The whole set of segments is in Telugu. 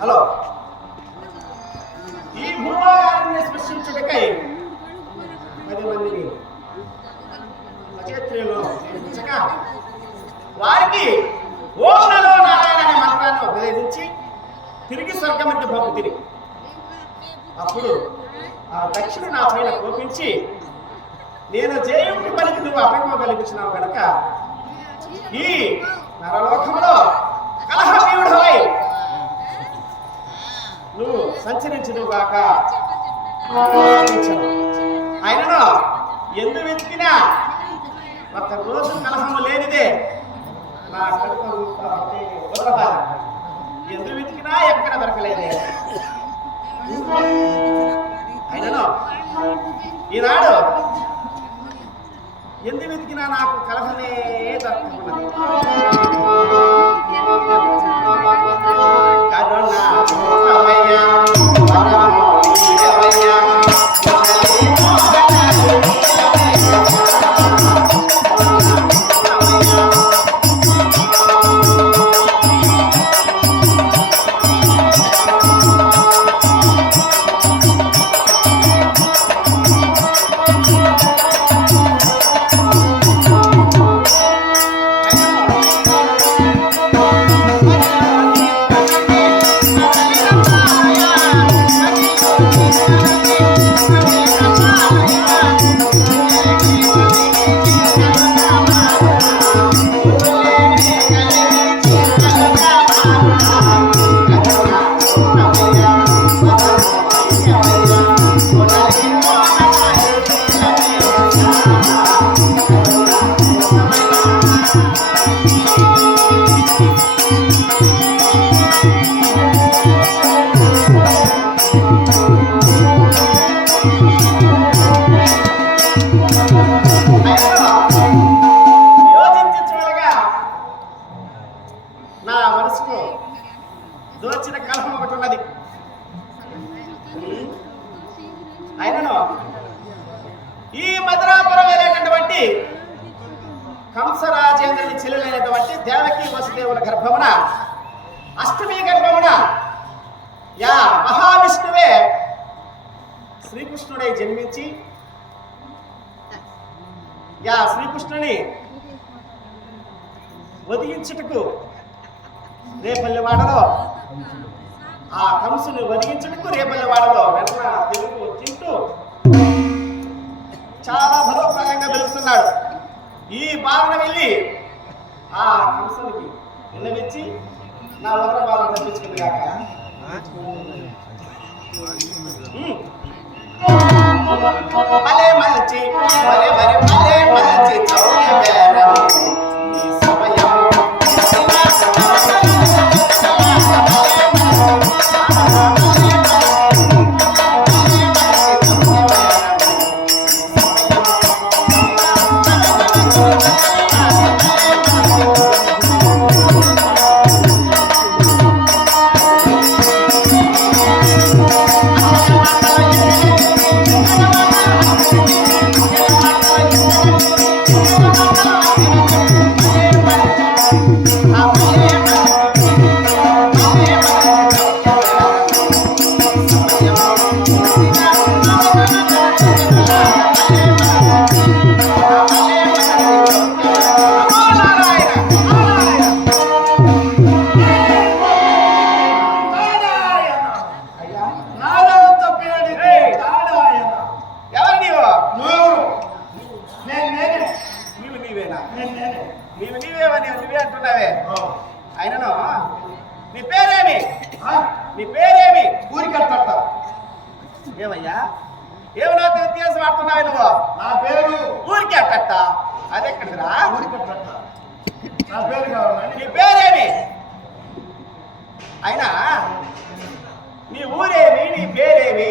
హలో ఈ భూభాగాన్ని సృష్టించుటకై 10 మందిని అచేత్రులను నియమించగా వారికి ఓం నమో నారాయణ అనే మంత్రాన్ని ఉపదేశించి తిరిగి స్వర్గముకి పంపుతుంది. అప్పుడు ఆ దక్షిణ నా పైన కోపించి నేను జయుడికి పలికి నువ్వు అపంగం కలిగించినావు కనుక ఈ నరలోకంలో కలహమీయుడవై నువ్వు సంచరించును గాక. ఆయనను ఎందు వెతికినా ఒక రోజు కలహము లేనిదే నా కడుపు ఎందు వెతికినా ఎక్కడ దొరకలేదే. ఆయనను ఈనాడు ఎందు వెతికినా నాకు కలహమే దొరకకున్నది. దోచిన కలహం ఒకటి ఉన్నది. ఆయనను ఈ మధురాపురం వెళ్ళేటటువంటి కంసరాజేంద్రుని చెల్లెలైనటువంటి దేవకి వసుదేవుల గర్భమున అష్టమి గర్భమున యా మహావిష్ణువే శ్రీకృష్ణుడై జన్మించి యా శ్రీకృష్ణుని వదిలించుటకు రేపల్లివాడలో ఆ కంసుని వదిలించుటకు రేపల్లివాడలో వెన్న తెలుగు తింటూ చాలా బలోపేతంగా వెలుస్తున్నాడు. ఈ బాలన వెళ్ళి ఆ కంసునికి విన్నవించి నా వద్ద బాలను తప్పించుకుంది కాక భలే మంచి భలే భలే భలే మంచి నువ్వే అంటున్నావే. ఆయనను నీ పేరేమి? నీ పేరేమి? ఊరికట్ట. ఏమయ్యా ఏమన్నా వ్యత్యాసం ఆడుతున్నావు నువ్వు? నా పేరు ఊరికి అట్ట. అదెక్కడిరా? ఊరికట్ట. నా పేరు కావాలి. నీ పేరేమి? అయినా నీ ఊరేమి, నీ పేరేమి,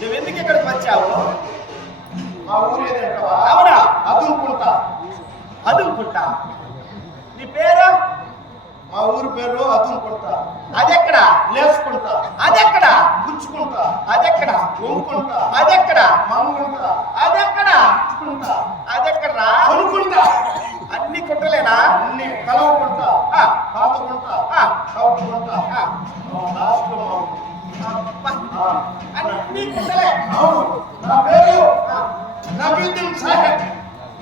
నువ్వెందుకు ఇక్కడికి వచ్చావు? మా ఊరు ఏదంటావా? అవునా? అదునుకుంటా. అదునుకుంటా. నీ పేరు? మా ఊరు పేరు అదునుకుంటా. అదెక్కడ? లేసుకుంటా. అదెక్కడ? గుచ్చుకుంటా. అదెక్కడ? వంకుంటా. అదెక్కడ? మమ్ముకుంటా. అదెక్కడ? గుచ్చుకుంటా. అదెక్కడరా? అనుకుంటా. అన్ని కుట్టలేనా? అన్ని కలవకుంటా, పాతుకుంటా, కౌటుకుంటా, లాస్ట్ అన్ని కుట్టలే. నా పేరు నబీద్దీన్ సాహెబ్.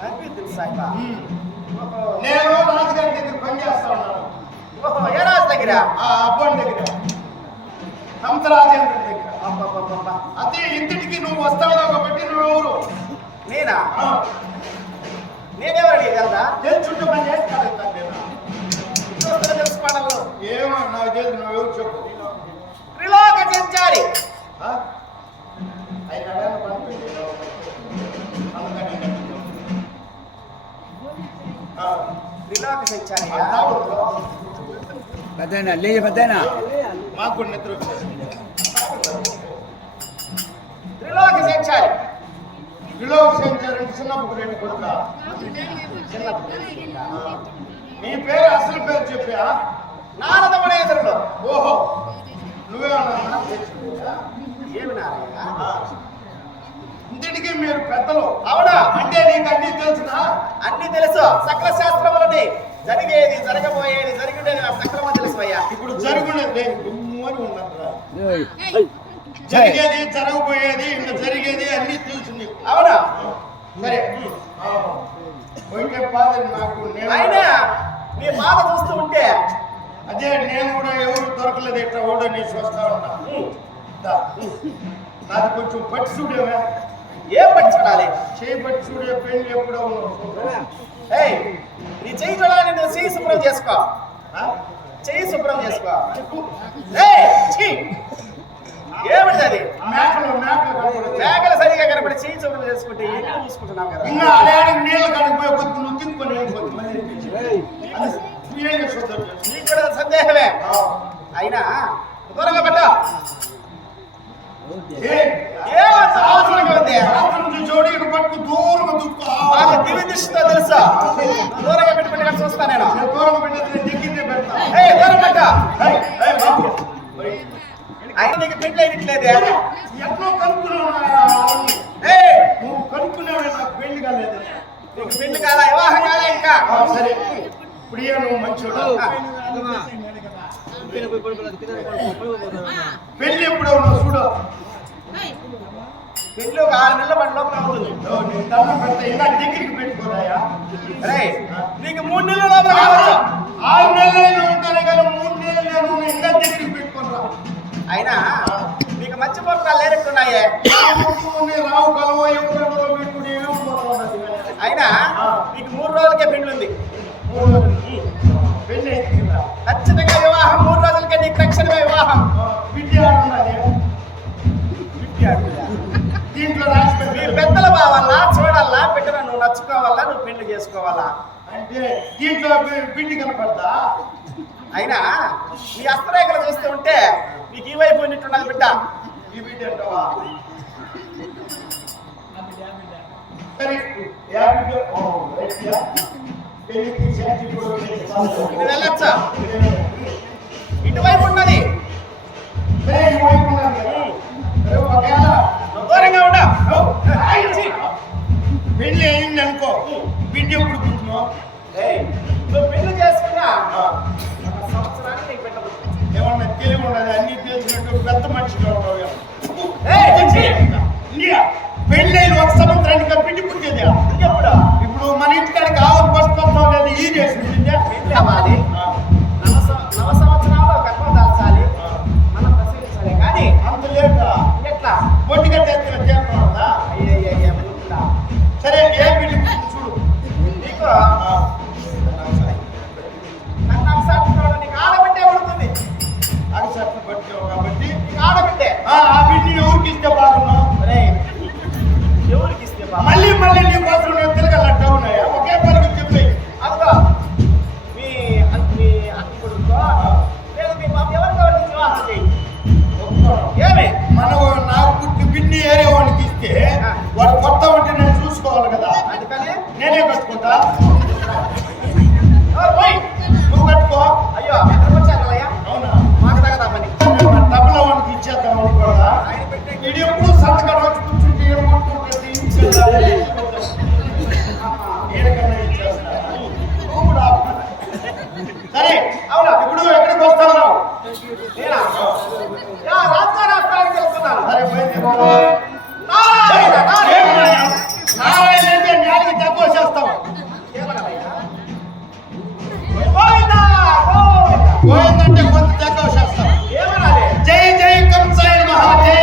నబీద్దీన్ సాహెబ్. నేను రాజుగారి దగ్గర పనిచేస్తా ఉన్నాను. ఓహో, ఏ రాజు దగ్గర? ఆ అబ్బాయి దగ్గర, కంసరాజేంద్రుడి దగ్గర. అబ్బబ్బబ్బబ్బా. అదే ఇంటికి నువ్వు వస్తావు కాబట్టి నువ్వెవరు? నేనా? నేనెవరు కదా తెలుసుంటే పని చేస్తాను నేను. తెలుసుకోవడంలో ఏమో నాకు తెలుసు, నువ్వెవరు చెప్పు. త్రిలోక సంచారి. త్రిలోక సంచారి పెద్దనా లేచి పెద్దనా మాకు నిద్ర వచ్చేసి. త్రిలోక సంచారి. త్రిలోక సంచారంటే చిన్నప్పుడు రేపు కొడుక. నీ పేరు అసలు పేరు చెప్పా? నారద మునేంద్రుడు. ఓహో, నువ్వేమన్నా? ఏమి నారాయణ? ఇంటికి మీరు పెద్దలు. అవునా? అంటే నీకు అన్ని తెలుసునా? అన్ని తెలుసు. సకల శాస్త్రములని జరిగేది, జరగబోయేది, జరిగేది ఆ సకలమా తెలుసు అయ్యా. ఇప్పుడు జరుగునేది గుమ్మని ఉన్నట్రా. జరిగేది, జరగబోయేది, ఇంకా జరిగేది అన్ని తెలుసు నీకు. అవునా? సరే, పోయితే పాదరి నాకు అయినా నీ బాధ చూస్తూ ఉంటే అదే నేను కూడా ఎవరు దొరకలేదు, ఇట్లా ఓడో నీ చూస్తా ఉన్నా. నాకు కొంచెం పట్టి చూడేవా? ఏం పట్టి చూడాలి? చేయి పట్టి చూడే పెళ్లి ఎప్పుడో ఉన్నావు. ఏయ్, నీ చెయ్యి చూడాలని నువ్వు చెయ్యి శుభ్రం చేసుకో. చెయ్యి శుభ్రం చేసుకో. ఏమిటి అది? మేకలు మేకలు సరిగా కనపడి చెయ్యి శుభ్రం చేసుకుంటే ఎందుకు చూసుకుంటున్నావు కదా? ఇంకా అలాంటి నీళ్ళ కాడికి పోయి కొద్ది నువ్వు తినుకొని నీకు కూడా సందేహమే. అయినా దూరంగా పెట్ట. బాగా దివి దృష్టితో తెలుసా? దూరంగా పెట్టి చూస్తా నేను. దూరం పెట్ట. అయినా నీకు పెళ్లి అయినట్లేదే. ఎట్లా కనుక్కున్నావు? నువ్వు కనుక్కున్నావు, నాకు పెళ్లి కాలేదు. నీకు పెళ్లి కాదా? వివాహం కాదా ఇంకా? సరే, ఇప్పుడు నువ్వు మంచోడు. పెళ్లి ఎప్పుడు ఉన్నావు చూడు. పెళ్లి ఒక 6 నెలల పని లోపల అవుతుంది. నేను దండం పెడతా, ఇలా దగ్గరికి పెట్టుకోరాయా? నీకు 3 నెలల లోపల కావచ్చు. 6 నెలలైనా ఉంటానే కానీ 3 నెలలు నేను ఇంకా దగ్గరికి పెట్టుకోరా. అయినా నీకు మంచి మొక్కలు లేనట్టున్నాయే. రావు కలవ ఎప్పుడో పెట్టుకుని అయినా నీకు 3 రోజులకే పెళ్లి ఉంది. పెళ్లి ఖచ్చితంగా వివాహం 3 రోజులకే. నీకు తక్షణమే వివాహం. విద్య దీంట్లో రాసి నీ పెద్దల బావల్లా చూడాలా, బిడ్డను నువ్వు నచ్చుకోవాలా, నువ్వు పెళ్లి చేసుకోవాలా. అంటే దీంట్లో పిండి కనపడతా. అయినా నీ హస్తరేఖలు చూస్తూ ఉంటే నీకు ఈ వైపు ఉన్నట్టున్నది బిడ్డ. ఈ బిడ్డ అంటావా? సరే, ఇది వెళ్ళొచ్చా? ఇటువైపు ఉన్నది. దూరంగా ఉండ. పెళ్లి అయింది అనుకో, బిడ్డ ఎప్పుడు పుట్టినావు? నువ్వు పెళ్లి చేసుకున్నా సంవత్సరానికి నీకు బిడ్డ పుట్టింది. ఏమన్నా తెలివి ఉండదు, అన్ని తెలిసినట్టు పెద్ద మనిషిగా ఉండవు. పెళ్లి అయిన 1 సంవత్సరానికి బిడ్డ పుట్టేది ఎప్పుడు? ఇప్పుడు మన ఇంటికాడికి ఆవులు పసుకొస్తాం లేదు, ఈ చేసింది పెళ్లి అవ్వాలి. నవ సంవత్సరాలు గర్భం దాల్చాలి, మనం ప్రసవించాలి. కానీ అంత లేదు. ఎట్లా? పొట్టిగా చేస్తున్నా. అయ్యయ్య. సరే, ఏ బిడ్డ చూడు. నీకు నన్ను ఒకసారి నీకు ఆడబిడ్డే ఉంటుంది. అది సత్తు పట్టావు కాబట్టి నీకు ఆడబిడ్డే. ఆ బిడ్డని ఎవరికి ఇస్తే బాగున్నావు? ఎవరికి ఇస్తే మళ్ళీ నీ కోసం నేను తిరగలట్టు ఉన్నాయా? ఒకే పనికి చెప్పి అదిగో మీ అత్త కొడుకో లేదు మీ బాబు ఎవరికి వివాహం చేయి. ఏమి మనం నాకు పుట్టి బిడ్డ ఏరే వాడికి ఇస్తే వాడు కొత్త ఉంటే నేను చూసుకోవాలి కదా. అందుకని నేనే కట్టుకుంటా. పోయి నువ్వు కట్టుకో. అయ్యో ఎక్కడికి వచ్చారయ్యా? అవునా? మాకు తగదా పని. డబ్బుల వాడికి ఇచ్చేద్దాం అనుకోదా? ఆయన పెట్టే ఇది ఎప్పుడు సంతకాడు వచ్చి కూర్చుంటే సరే, అవునా? ఇప్పుడు ఎక్కడికి వస్తాను? నేనా? రాజధాని వెళ్తున్నాను. నారాయణ అంటే న్యాయానికి తక్కువ చేస్తాం. పోయిందంటే కొంత తక్కువ చేస్తాం. ఏమనాలి? జై జై కంసాయ మహా జై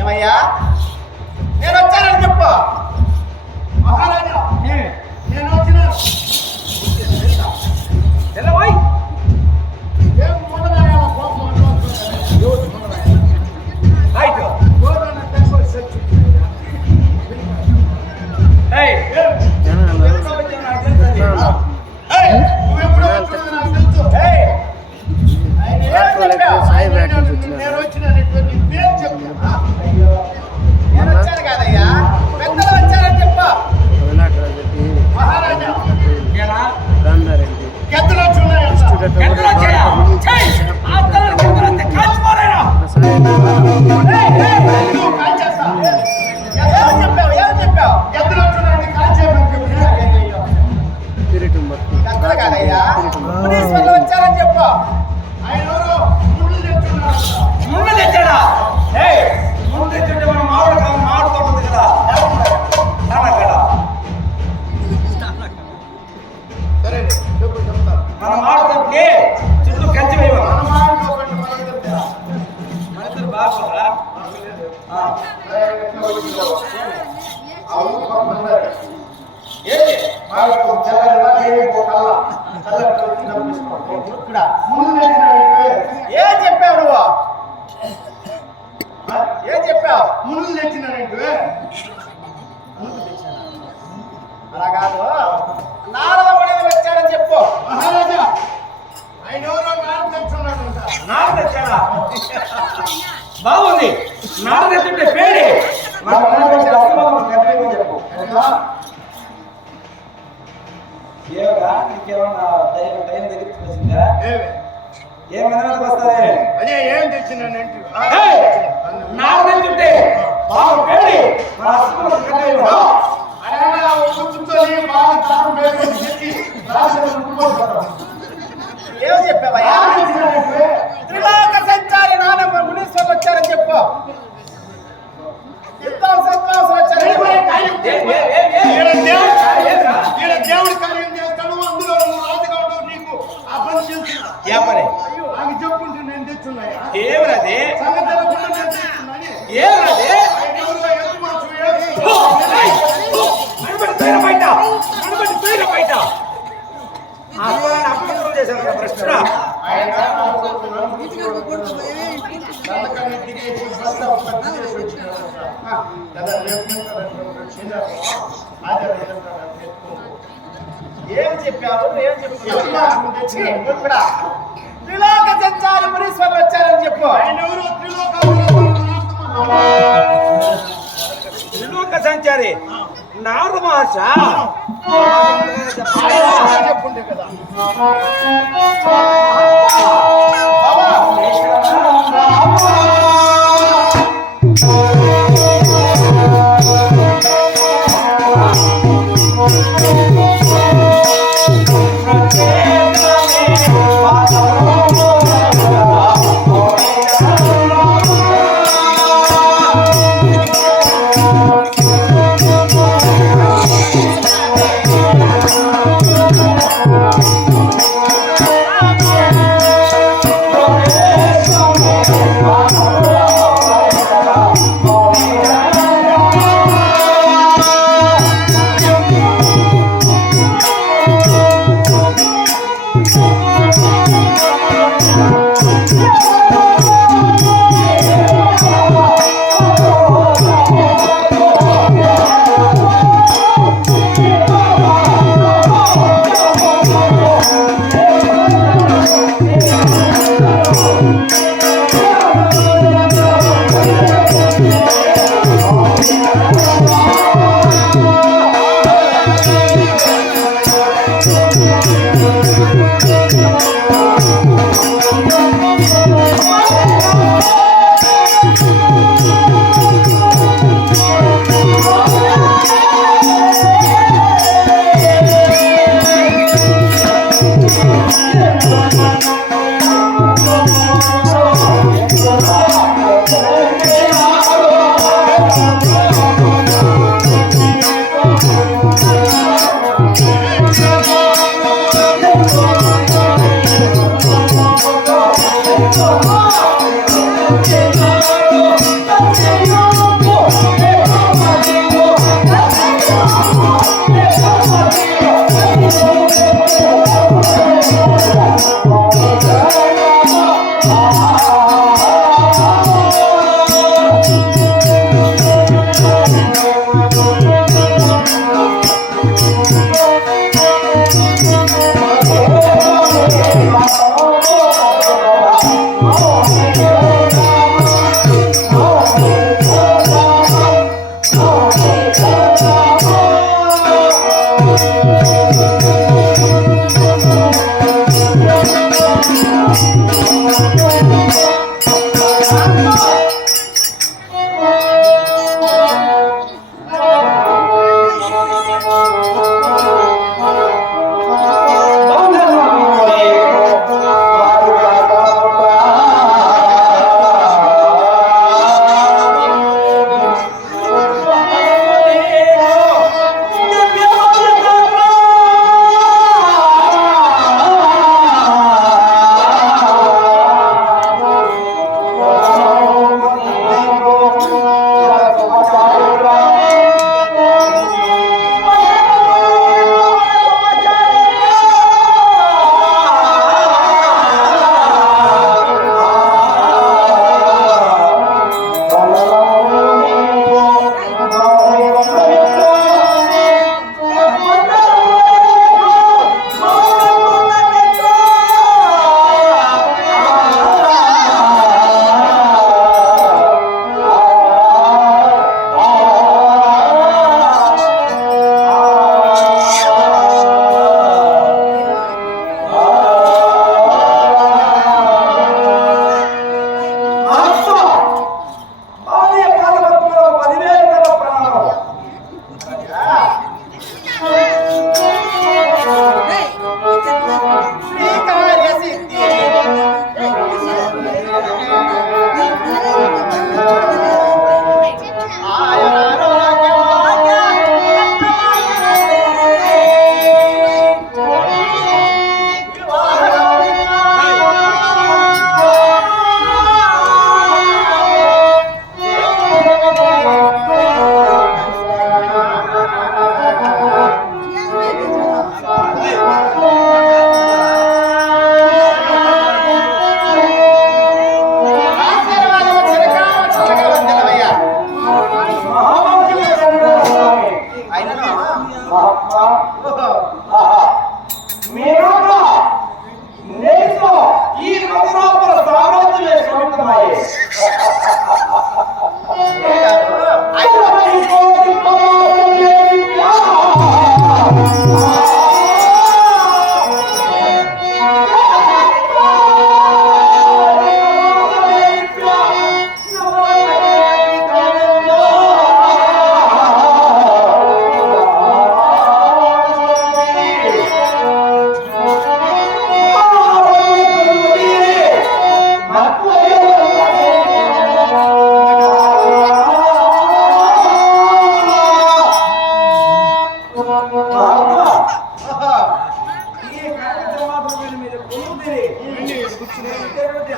ఏమయ్యా నేను వచ్చానని చెప్పు. మహారాజా నేను వచ్చిన వచ్చారని చెప్పు. ముందు తెచ్చాడా? ముందు తెచ్చుంటే మనం మాడుతుంది కదా మన మాడుకోకి చుట్టూ కంచి వేయమా మనసు బాగా ఏం చెప్పావు నువ్వు? ఏం చెప్పావు? మునులు తెచ్చినానంటే అలా కాదు, నారదముని వచ్చాడని చెప్పు. మహారాజా ఆయన ఎవరో నాడు తెచ్చున్నాడు. నారద తెచ్చాడా? బాగుంది. నారద తెచ్చుంటే పేరే చెప్పు. ఏమరా నీకేమన్నా టైం దగ్గరికి వచ్చిందా? ఏమే? ఏమైనా వస్తారే? అదే ఏం తెచ్చినానంటే నాలుగుంటే బాగా పెళ్ళి మన అసలు కట్టేయడం ఏమో చెప్పావయ్యా? త్రిలోక సంచారి నానమ్మ మునీశ్వరులు వచ్చారని చెప్పు. విద్వాంసులు వచ్చారని దేవుడి కార్యం చేస్తాను, అందులో రాజుగాడు నీకు ఆ పని చేస్తున్నా. నాకు చెప్పుంటే నేను తెచ్చున్నాయా? ఏమన్నది? సంగతి తెలవకుండా నేను తెచ్చున్నాను. ఏమన్నది? అప్పగించడం చేశారు కదా ప్రశ్న. ఏం చెప్పావు? ఏం చెప్తున్నావు? త్రిలోక సంచారి మునీశ్వరులు వచ్చారని చెప్పు. త్రిలోక సంచారి నారద మహర్ష చెప్పుంటే కదా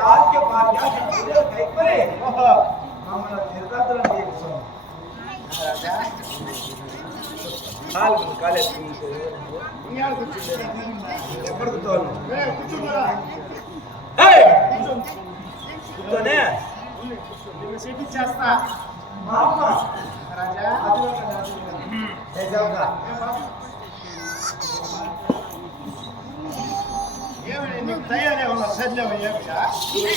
ఆజ్ఞ భాగ్య కైపరి మమ్మల్ని నిర్ధారణ చేస్తాం కాలేజ్ ఎక్కడికి తోలు కూర్చోనే చేస్తా మా అమ్మ రాజా ఏమైనా నీకు తయారే ఉన్నా సర్లేవా ఏమిటా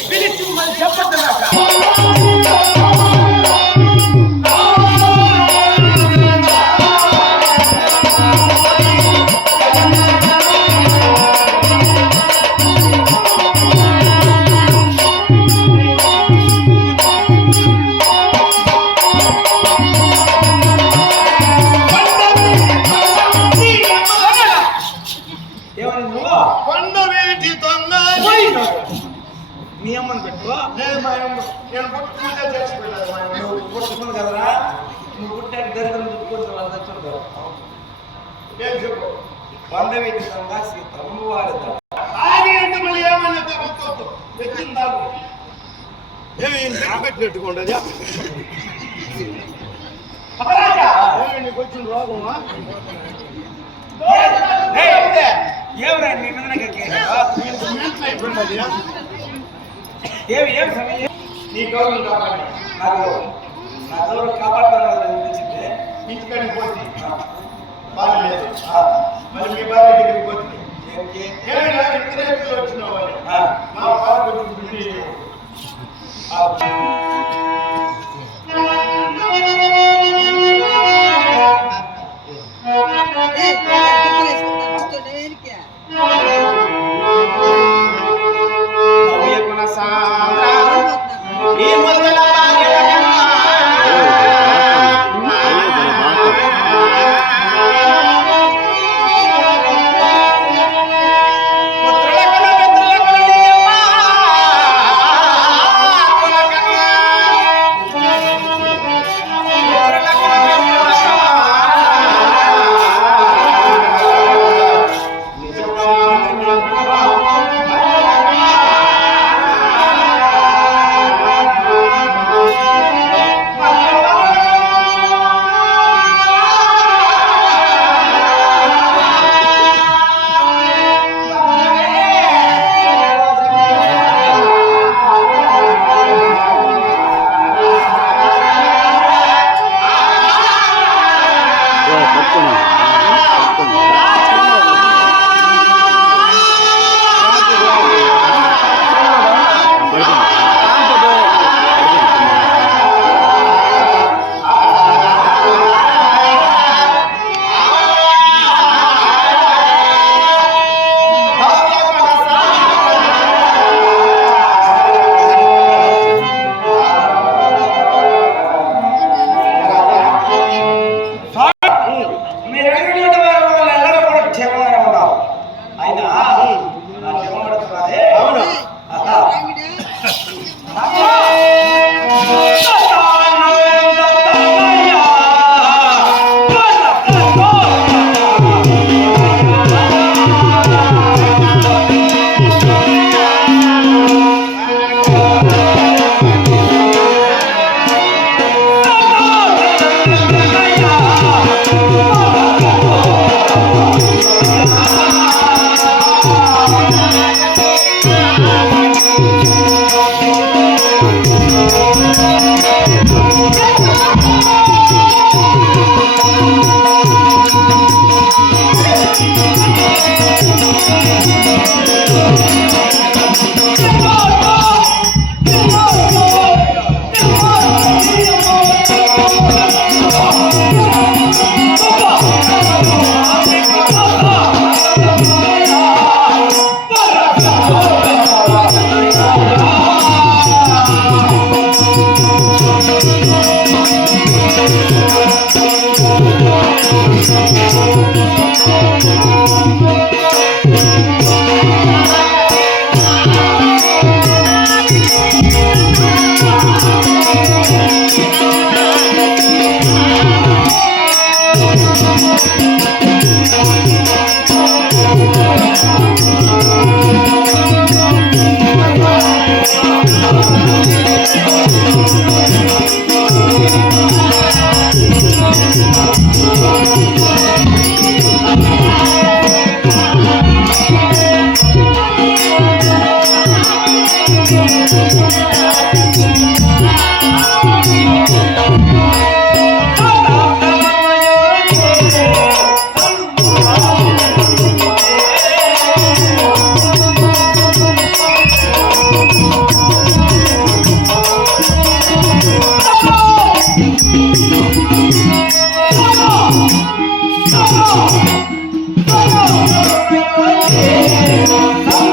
పిలిచి మరి చెప్పద్దు నాకు కొండవేటి దొంగ మీ అమ్మని పెట్టు లేదు మా అమ్మ నేను పుట్టుకుంటే చచ్చిపోయాను మా అమ్మ నువ్వు పుట్టుకుని కదరా నువ్వు పుట్టాక దరిద్రం చుట్టుకుంటే వాళ్ళు తెచ్చుంటారు నేను చెప్పు కొండవీటి దొంగ సీతమ్మ వారిదా ఆగి అంటే మళ్ళీ ఏమన్నా చెప్పొద్దు తెచ్చిందాలు ఏమి పెట్టినట్టుగా ఉండదా ఏమి నీకు వచ్చిన రోగమా ఏమరా మీ ఏం సమయం నీ గౌరవం కాపాడి నాకు నా గౌరవం కాపాడుతాను అనిపించింది ఇంటికాడికి పోతుంది బాగా లేదు మరి మీ బాగా దగ్గరికి పోతుంది ఏమైనా ఇంటర్నేషనల్ వచ్చిన వాళ్ళు మా బాగా కొంచెం ఆ